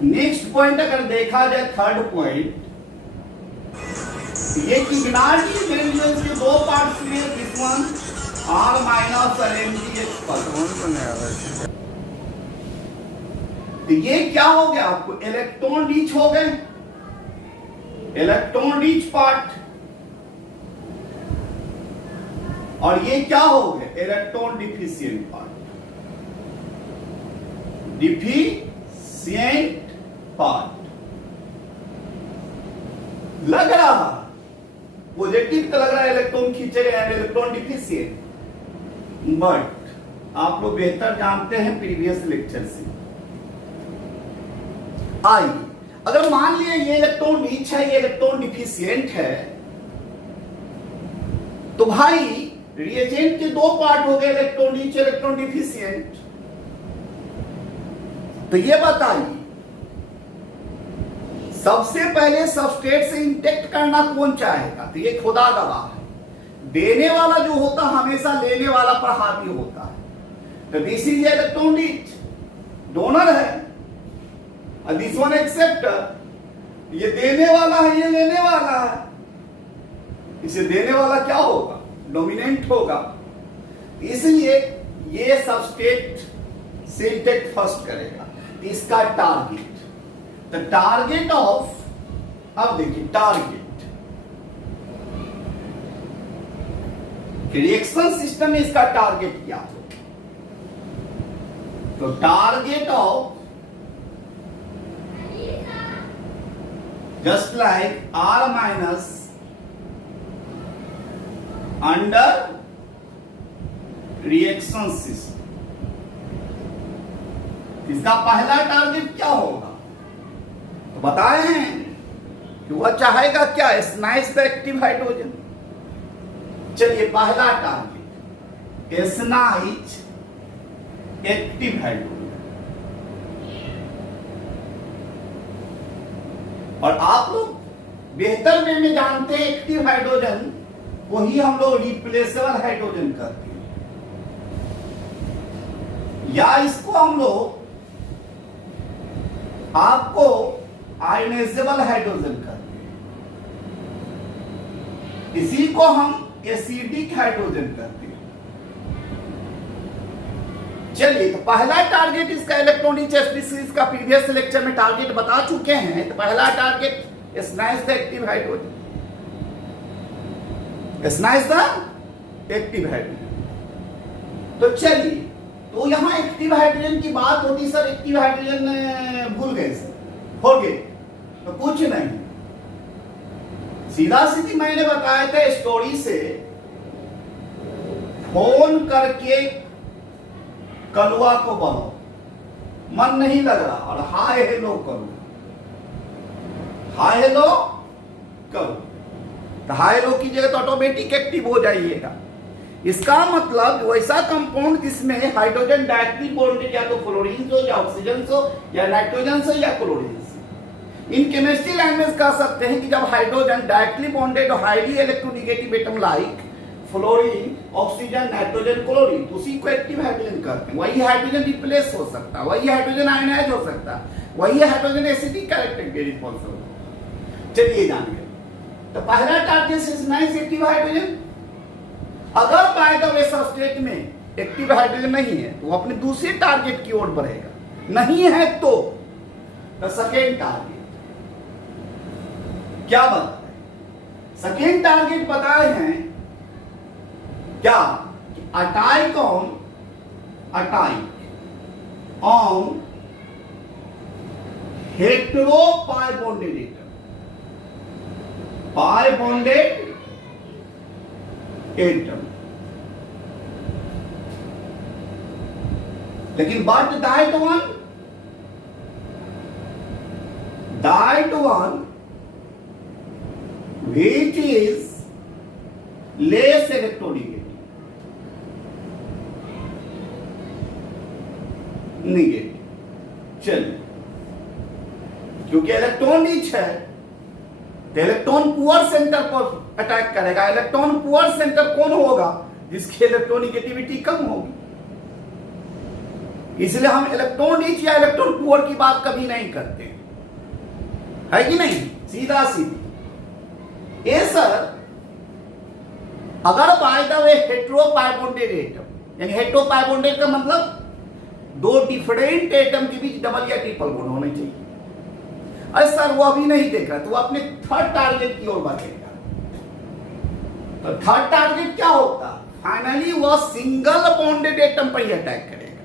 Next point अगर देखा जाए, थर्ड पॉइंट, ये किग्नार्डी वेरिएबल्स के दो पार्ट्स में, this one r minus mgh पर। तो ये क्या हो गया आपको, इलेक्ट्रॉन रिच हो गए, इलेक्ट्रॉन रिच पार्ट, और ये क्या हो गए, electron deficient part, deficient part. लग रहा पॉजिटिव तो लग रहा है, इलेक्ट्रॉन खींचे गए, इलेक्ट्रॉन डिफिशिएंट, बट आप लोग बेहतर जानते हैं प्रीवियस लेक्चर से। आइए, अगर मान लिया ये इलेक्ट्रॉन रिच है, ये इलेक्ट्रॉन डिफिशिएंट है, तो भाई रिएजेंट के दो पार्ट हो गए, इलेक्ट्रॉन रिच, इलेक्ट्रॉन डिफिशिएंट। तो ये बताइए सबसे पहले सबस्ट्रेट से इंटेक्ट करना कौन चाहेगा? तो ये खुदा गवाह है, देने वाला जो होता हमेशा लेने वाला पर हावी होता है। तो this is electron rich, donor है, और दिस वन एक्सेप्टर, ये देने वाला है, ये लेने वाला है। इसे देने वाला क्या होगा, डोमिनेंट होगा, इसलिए ये सबस्ट्रेट से इंटेक्ट फर्स्ट करेगा। इसका टारगेट, द टारगेट ऑफ, अब देखिए टारगेट रिएक्शन सिस्टम में इसका टारगेट क्या हो, तो target of just like R minus under reaction system, इसका पहला टारगेट क्या होगा, तो बताए हैं कि वह चाहेगा क्या, स्नाइस द एक्टिव हाइड्रोजन। चलिए पहला टारगेट स्नाइच एक्टिव हाइड्रोजन, और आप लोग बेहतर वे में जानते हैं एक्टिव हाइड्रोजन वही हम लोग रिप्लेसेबल हाइड्रोजन करते हैं, या इसको हम लोग आपको आयनाइजेबल हाइड्रोजन करते हैं, इसी को हम एसिडिक हाइड्रोजन करते हैं। चलिए, तो पहला टारगेट इसका इलेक्ट्रॉन रिच स्पीशीज का प्रीवियस लेक्चर में टारगेट बता चुके हैं। तो पहला टारगेट स्नाइस द एक्टिव हाइड्रोजन, स्नाइस द एक्टिव हाइड्रोजन। तो चलिए, तो यहां एक्टिव हाइड्रोजन की बात होती, सर एक्टिव हाइड्रोजन भूल गए सर, हो गए, तो कुछ नहीं, सीधा सीधी मैंने बताया था स्टोरी से, फोन करके कलुआ को बोलो मन नहीं लग रहा, और हाय हेलो करो, हाय हेलो करो, तो हाय हेलो कीजिएगा तो ऑटोमेटिक एक्टिव हो जाइएगा। इसका मतलब वैसा कंपाउंड जिसमें हाइड्रोजन डायरेक्टली बॉन्डेड, या तो फ्लोरीन हो या ऑक्सीजन हो या नाइट्रोजन हो या क्लोरीन हो। इन केमिस्ट्री लैंग्वेज कह सकते हैं कि जब hydrogen directly bonded highly electronegative atom like fluorine, oxygen, nitrogen, chlorine, उसी को एक्टिव हाइड्रोजन कहते हैं। वही हाइड्रोजन रिप्लेस हो सकता है, वही हाइड्रोजन आयनाइज हो सकता है, वही हाइड्रोजन एसिडिक कैरेक्टर के रिस्पॉन्सिबल। चलिए जानिए, तो पहला टारगेट स्नाइस एक्टिव हाइड्रोजन। अगर बाय द वे सबस्ट्रेट में एक्टिव हाइड्रोजन नहीं है तो अपने दूसरे टारगेट की ओर बढ़ेगा, नहीं है तो सेकेंड टारगेट क्या बनता है? सेकेंड टारगेट बताए हैं क्या, attack on hetero pi bonded atom, pi bonded atom. लेकिन but that one which is less electronegative, negative. चलिए, क्योंकि इलेक्ट्रॉन रिच है तो इलेक्ट्रॉन पुअर सेंटर पर अटैक करेगा। इलेक्ट्रॉन पुअर सेंटर कौन होगा? जिसकी इलेक्ट्रोनिगेटिविटी कम होगी। इसलिए हम इलेक्ट्रॉन रिच या इलेक्ट्रॉन पुअर की बात कभी नहीं करते, है कि नहीं? सीधा सीधी। ये सर अगर by the way hetero pi bonded atom, यानी हेटेरो पाई बॉन्डेड का मतलब दो डिफरेंट एटम के बीच डबल या ट्रिपल बॉन्ड होने चाहिए। अरे सर वो अभी नहीं देख रहा, तो वो अपने थर्ड टारगेट की ओर बढ़ेगा। तो थर्ड टारगेट क्या होगा? फाइनली वह सिंगल बॉन्डेड एटम पर ही अटैक करेगा।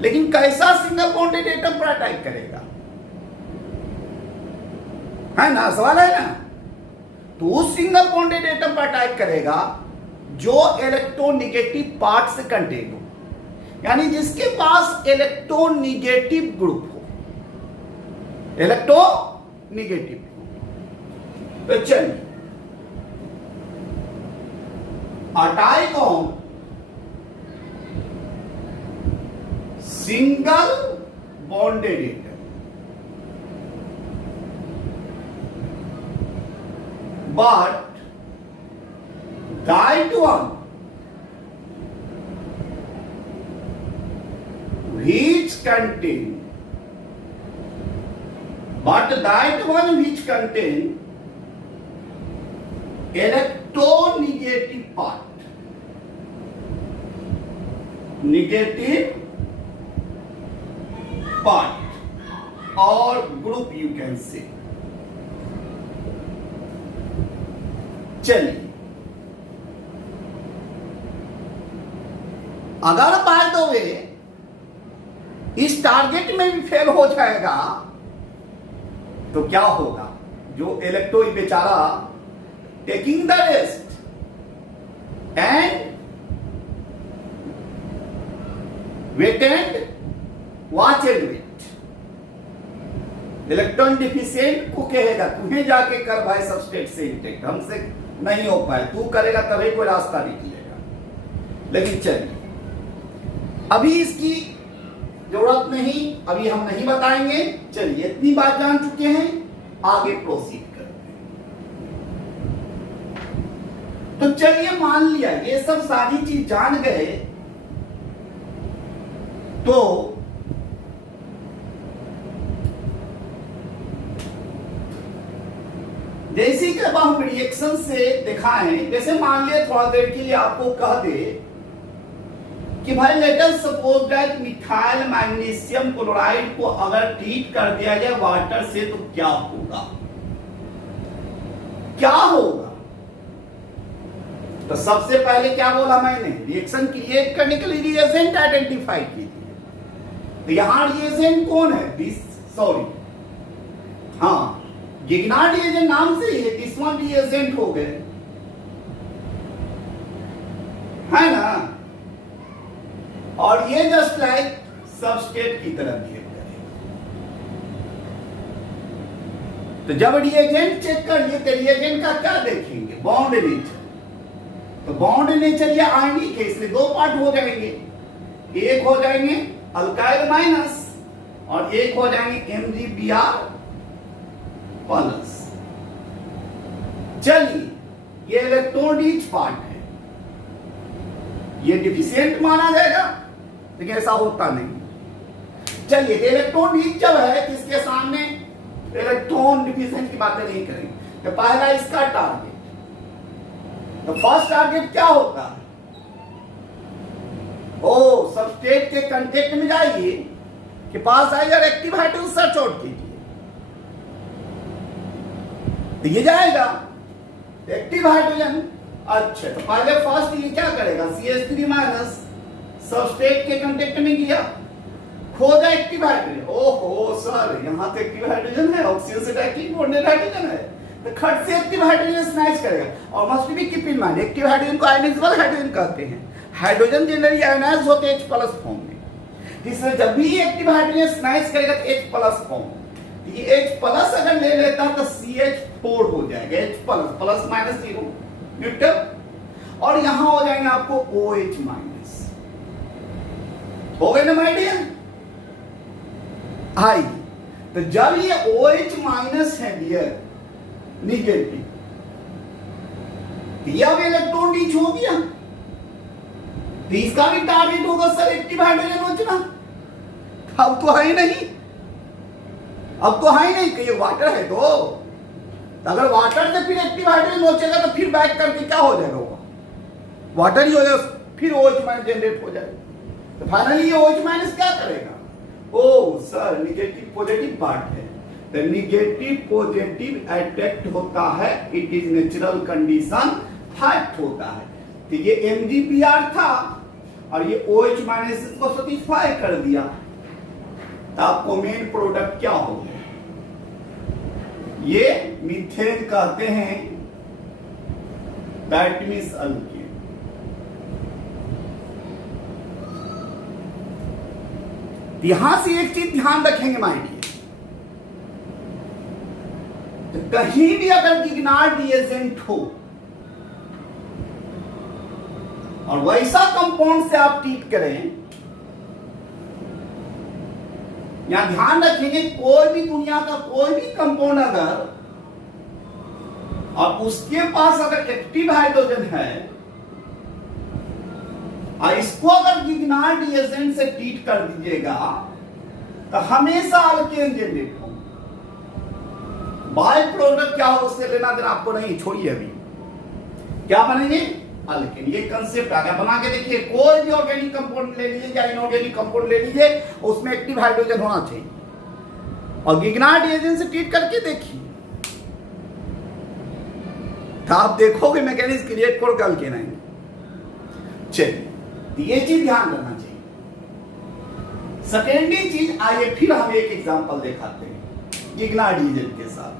लेकिन कैसा सिंगल बॉन्डेड एटम पर अटैक करेगा, है ना? सवाल है ना? तो उस सिंगल बॉन्डेड एटम पर अटैक करेगा जो इलेक्ट्रोनिगेटिव पार्ट से कंटेन हो, यानी जिसके पास इलेक्ट्रोनिगेटिव ग्रुप हो, इलेक्ट्रोनिगेटिव। तो चलिए, attack on single bonded atom, but that one which contain electronegative part, negative part or group you can say। चलिए, अगर बाय द वे इस टारगेट में भी फेल हो जाएगा तो क्या होगा? जो इलेक्ट्रॉन बेचारा taking the rest and wait and watch and wait, electron deficient को कहेगा तुम्हें जाके कर भाई सबस्ट्रेट से इंटेक्ट, हमसे नहीं हो पाए, तू करेगा तभी कोई रास्ता निकलेगा। लेकिन चलिए, अभी इसकी जरूरत नहीं, अभी हम नहीं बताएंगे। चलिए, इतनी बात जान चुके हैं, आगे प्रोसीड करते हैं। तो चलिए, मान लिया ये सब सारी चीज जान गए, तो जैसे कि अब हम रिएक्शन से दिखाएं, जैसे मान लिया थोड़ा देर के लिए आपको कह दे कि भाई let us suppose that methyl magnesium chloride को अगर ट्रीट कर दिया जाए वाटर से तो क्या होगा? क्या होगा? तो सबसे पहले क्या बोला मैंने? रिएक्शन क्रिएट करने के लिए रिएजेंट आइडेंटिफाई कीजिए। तो यहां रिएजेंट कौन है? हाँ, गिग्नार्ड रिएजेंट नाम से ही है, दिस वन रिएजेंट हो गए, है ना? और ये जस्ट लाइक सबस्ट्रेट की तरह बिहेव करेगा। तो जब रिएजेंट चेक कर लिए तो रिएजेंट का क्या देखेंगे? Bond nature. तो बॉन्ड नेचर ये आयनिक है, इसलिए दो पार्ट हो जाएंगे, एक हो जाएंगे अल्काइल माइनस और एक हो जाएंगे MgBr प्लस। चलिए, ये इलेक्ट्रॉन रिच पार्ट है, ये डिफिशिएंट माना जाएगा, लेकिन ऐसा होता नहीं। चलिए, इलेक्ट्रॉन रिच जब है, किसके सामने इलेक्ट्रॉन डिफिशिएंट की बातें नहीं करेंगे। तो पहला इसका टारगेट, तो फर्स्ट टारगेट क्या होता है? ओ सबस्ट्रेट के कांटेक्ट में जाइए, के पास आइए और एक्टिव हाइड्रोजन सर्च आउट कीजिए। तो ये जाएगा एक्टिव हाइड्रोजन। अच्छा, तो पहले फर्स्ट ये क्या करेगा? CH3 माइनस सबस्ट्रेट के कांटेक्ट में गया, खोजा एक्टिव हाइड्रोजन। ओहो सर, यहां तो एक्टिव हाइड्रोजन है, ऑक्सीजन से डायरेक्टली बॉन्डेड हाइड्रोजन है, तो खट से एक्टिव हाइड्रोजन स्नैच करेगा। और must be keep in mind, active hydrogen को आयनाइजेबल हाइड्रोजन कहते हैं। हाइड्रोजन जनरली आयनाइज होते हैं H+ फॉर्म में, इसलिए जब भी एक्टिव हाइड्रोजन स्नैच करेगा तो H+ फॉर्म, ये H+ अगर ले लेता तो CH4 हो जाएगा, H+ प्लस माइनस 0 न्यूट्रल, और यहां हो जाएंगे आपको OH माइनस। हो गए ना माय डियर? हाई, तो जब ये OH माइनस है डियर, निगेटिव। ये अब इलेक्ट्रॉन रीच हो गया, तो इसका भी टारगेट होगा सर एक्टिव हाइड्रोजन नोचना। अब तो है ही नहीं, अब तो है ही नहीं कि ये वाटर है। तो अगर वाटर से फिर एक्टिव हाइड्रोजन नोचेगा तो फिर बैक करके क्या हो जाएगा, वो वाटर ही हो जाएगा, फिर OH माइनस जनरेट हो जाएगा। तो फाइनली ये OH माइनस क्या करेगा, ओ सर निगेटिव पॉजिटिव पार्ट है, तो निगेटिव पॉजिटिव अट्रैक्ट होता है, it is natural condition, fact होता है। तो ये MgPr था और ये OH माइनस को सेटिस्फाई कर दिया, तो आपको मेन प्रोडक्ट क्या हो गया, ये मीथेन कहते हैं, दैट मींस अल्कीन। यहां से एक चीज ध्यान रखेंगे माय डियर, तो कहीं भी अगर गिग्नार्ड रिएजेंट हो और वैसा कंपाउंड से आप ट्रीट करें, यहां ध्यान रखेंगे कोई भी दुनिया का कोई भी कंपाउंड अगर और उसके पास अगर एक्टिव हाइड्रोजन है और इसको अगर गिग्नार्ड रिएजेंट से ट्रीट कर दीजिएगा तो हमेशा अल्केन जनरेट होगा। बाय प्रोडक्ट क्या हो उससे लेना देना आपको नहीं, छोड़िए अभी क्या बनेंगे, अल्केन। ये कंसेप्ट आ गया, बना के देखिए। कोई भी ऑर्गेनिक कंपाउंड ले लीजिए या इनऑर्गेनिक कंपाउंड ले लीजिए, उसमें एक्टिव हाइड्रोजन होना चाहिए और गिग्नार्ड रिएजेंट से ट्रीट करके देखिए, तो आप देखोगे मैकेनिज्म क्रिएट करके अल्केन आएंगे। चलिए ये चीज ध्यान रखना चाहिए। सेकेंडरी चीज, आइए फिर हम एक एग्जांपल दिखाते हैं गिग्नार्ड रिएजेंट के साथ।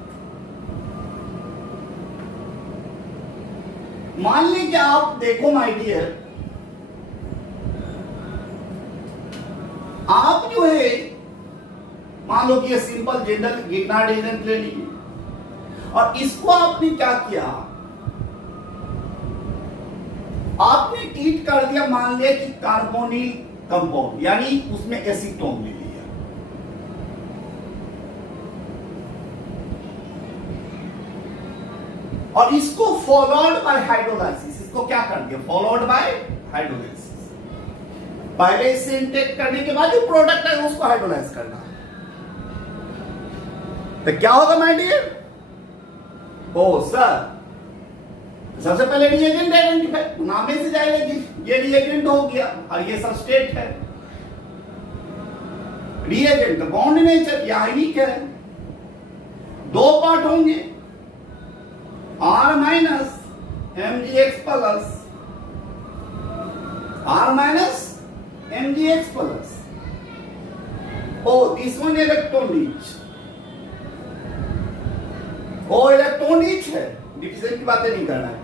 मान लीजिए आप देखो माय डियर, आप जो है मान लो कि ये सिंपल जनरल गिग्नार्ड रिएजेंट ले लीजिए और इसको आपने क्या किया, आपने ट्रीट कर दिया, मान लिया कि कार्बोनिल कंपाउंड, यानी उसमें एसीटोन ले लिया, और इसको फॉलोड बाय हाइड्रोलाइसिस, इसको क्या कर दिया, फॉलोड बाय हाइड्रोलाइसिस। पहले इससे इंटेक करने के बाद जो प्रोडक्ट है उसको हाइड्रोलाइज करना है, तो क्या होगा माय डियर, ओ सर सबसे पहले रिएजेंट आइडेंटिफाई, नाम से जाएगा कि ये रिएजेंट हो गया और ये सबस्ट्रेट है। रिएजेंट बॉन्ड नेचर या आयनिक है, दो पार्ट होंगे, R minus MgX plus, R minus MgX plus. Oh this one electron rich, oh electron rich है, डिफिशिएंट की बातें नहीं करना है,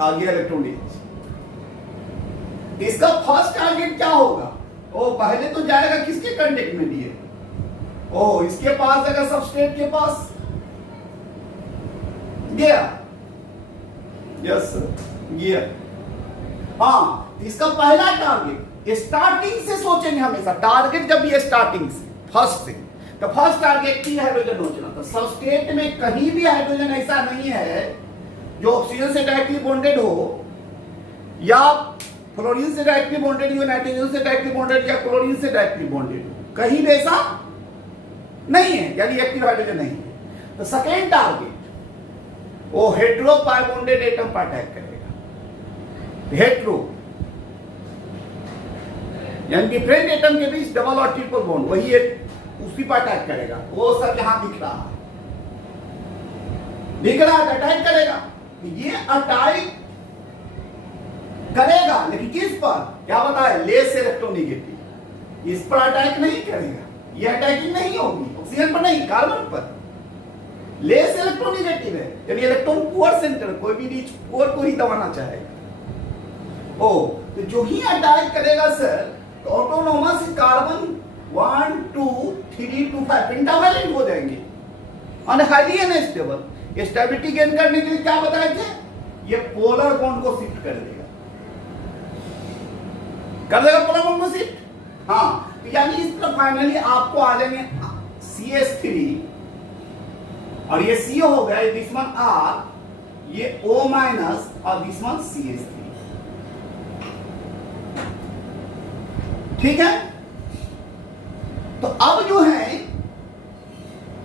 आगे इलेक्ट्रॉन रिच। इसका फर्स्ट टारगेट क्या होगा, ओ पहले तो जाएगा किसके कांटेक्ट में दिए, ओ इसके पास जाएगा, सबस्ट्रेट के पास गया, यस गया। हाँ, इसका पहला टारगेट स्टार्टिंग से सोचेंगे हमेशा, टारगेट जब भी स्टार्टिंग से फर्स्ट से, तो फर्स्ट टारगेट की हाइड्रोजन नोचना। तो सबस्ट्रेट में कहीं भी हाइड्रोजन ऐसा नहीं है जो ऑक्सीजन से डायरेक्टली बॉन्डेड हो या फ्लोरीन से डायरेक्टली बॉन्डेड हो, नाइट्रोजन से डायरेक्टली बॉन्डेड या क्लोरीन से डायरेक्टली बॉन्डेड हो, कहीं भी ऐसा नहीं है, यानी एक्टिव हाइड्रोजन नहीं है। तो सेकेंड टारगेट वो हेटेरो पाई बॉन्डेड एटम पर अटैक करेगा, हेटेरो यानी डिफरेंट एटम के बीच डबल और ट्रिपल बॉन्ड, वही एक उसी पर अटैक करेगा। वो सब यहां दिख रहा है, दिख रहा है, अटैक करेगा। ये अटैक करेगा लेकिन किस पर, क्या बताया, लेस इलेक्ट्रोनेगेटिव, इस पर अटैक नहीं करेगा, ये अटैकिंग नहीं होगी ऑक्सीजन पर नहीं, कार्बन पर। लेस इलेक्ट्रोनेगेटिव है, यानी इलेक्ट्रॉन पुअर सेंटर, कोई भी रिच पुअर को ही दबाना चाहेगा। ओ तो जो ही अटैक करेगा सर, तो ऑटोनोमस कार्बन 1 2 3 2 5 पेंटावैलेंट हो जाएंगे और हाईली अनस्टेबल। स्टेबिलिटी गेन करने के लिए क्या बताए थे, ये पोलर बॉन्ड को शिफ्ट कर देगा, पोलर बॉन्ड को शिफ्ट। हाँ, तो यानी इस तरह फाइनली आपको आ जाएंगे CH3 और ये CO हो गया, दिस वन R, ये O माइनस और दिस वन CH3। ठीक है, तो अब जो है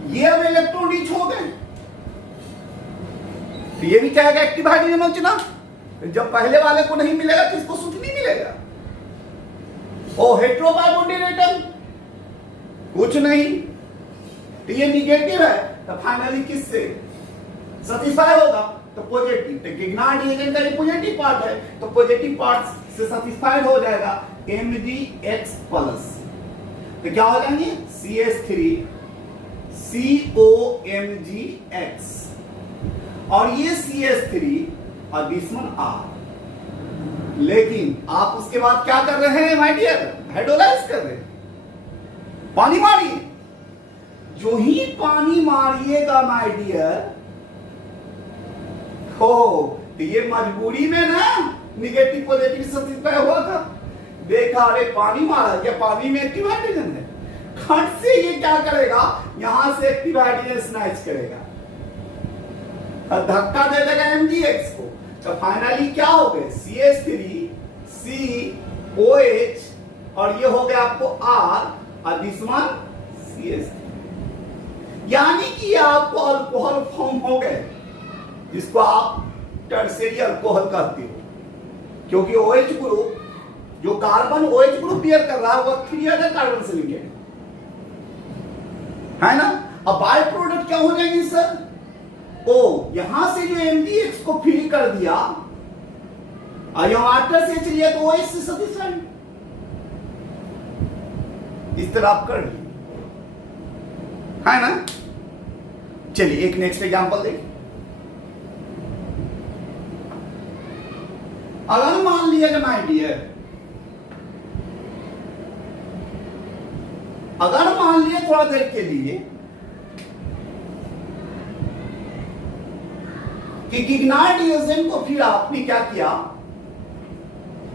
ये अब इलेक्ट्रॉन रिच हो गए, तो ये भी चाहेगा एक्टिव हाइड्रोजन बचना। जब पहले वाले को नहीं मिलेगा तो इसको सुख नहीं मिलेगा। ओ हेट्रोकार्बन एटम कुछ नहीं, तो ये निगेटिव है, तो फाइनली किससे सेटिस्फाई होगा? तो पॉजिटिव। तो गिग्नार्ड रिएजेंट का ये पॉजिटिव पार्ट है, तो पॉजिटिव पार्ट से सेटिस्फाइड हो जाएगा MgX प्लस। तो क्या हो जाएंगे? CH3 COMgX, और ये CH3 और दिस वन R। लेकिन आप उसके बाद क्या कर रहे हैं माय डियर? हाइड्रोलाइज कर रहे हैं, पानी मारिए। जो ही पानी मारिएगा माय डियर, हो तो ये मजबूरी में ना निगेटिव पॉजिटिव सेटिस्फाई हुआ था। देखा अरे पानी मारा, क्या पानी में एक्टिव हाइड्रोजन है, खट से ये क्या करेगा, यहां से एक्टिव हाइड्रोजन स्नैच करेगा, धक्का दे देगा MgX को। तो फाइनली क्या हो गए? CH3 COH, और ये हो गया आपको R, और दिस वन CH3। यानी कि आपको अल्कोहल फॉर्म हो गए, जिसको आप टर्शियरी अल्कोहल कहते हो, क्योंकि OH ग्रुप जो कार्बन OH ग्रुप पेयर कर रहा है वो 3 अदर कार्बन से लिंकेड है ना। अब बाय प्रोडक्ट क्या हो जाएगी सर? ओ यहां से जो MgX को फिल कर दिया और यहां वाटर से चलिए तो OH से सेटिस्फाइड। इस तरह आप कर लीजिए, है ना। चलिए एक नेक्स्ट एग्जांपल देखिए। अगर मान लिया कि माय डियर, अगर मान लिया थोड़ा देर के लिए कि गिग्नार्ड रिएजेंट को फिर आपने क्या किया,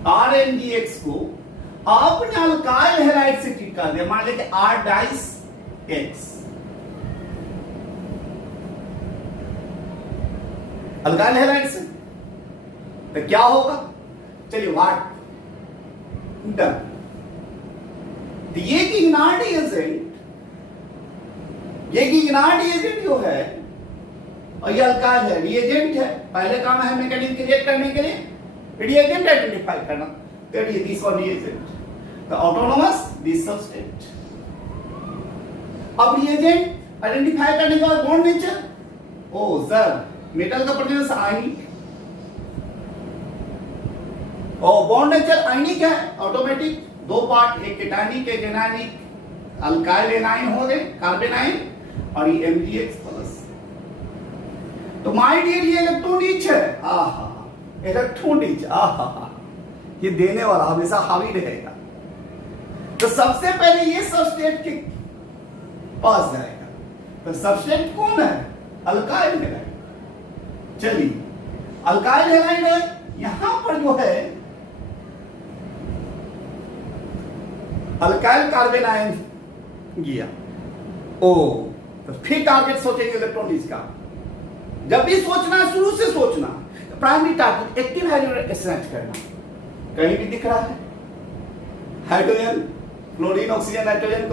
RNGX को आपने अल्काइल हैलाइड से ट्रीट कर दिया, मान लिया कि R dice X alkyl halide से, तो क्या होगा? चलिए व्हाट डन। तो ये गिग्नार्ड रिएजेंट जो है, और ये अल्काइल है, रिएजेंट है। पहले काम है मैकेनिज्म क्रिएट करने के लिए रिएजेंट आइडेंटिफाई करना, तो ये दिस वन रिएजेंट, तो ऑटोनोमस दिस सबस्टेट। अब रिएजेंट आइडेंटिफाई करने के बाद बॉन्ड नेचर, ओ सर मेटल का प्रेजेंस आयनिक, और बॉन्ड नेचर आयनिक है, ऑटोमेटिक। दो पार्ट, एक केटायनिक एक एनायनिक, अल्काइल एनाइन हो गए, कार्बन आयन, और ये MgX प्लस। तो माय डियर ये इलेक्ट्रॉन रिच है, आहा इलेक्ट्रॉन रिच, आहा ये देने वाला हमेशा हावी रहेगा। तो सबसे पहले ये सबस्टेट के पास जाएगा, तो सबस्टेट कौन है? Alkyl halide. चलिए अल्काइल हैलाइड है, यहां पर जो है अल्काइल कार्बन आयन गया, ओ तो फिर टारगेट सोचेंगे इलेक्ट्रॉन रिच का। जब भी सोचना है शुरू से सोचना, primary target active hydrogen snatch करना। कहीं भी दिख रहा है हाइड्रोजन, क्लोरीन, ऑक्सीजन, नाइट्रोजन,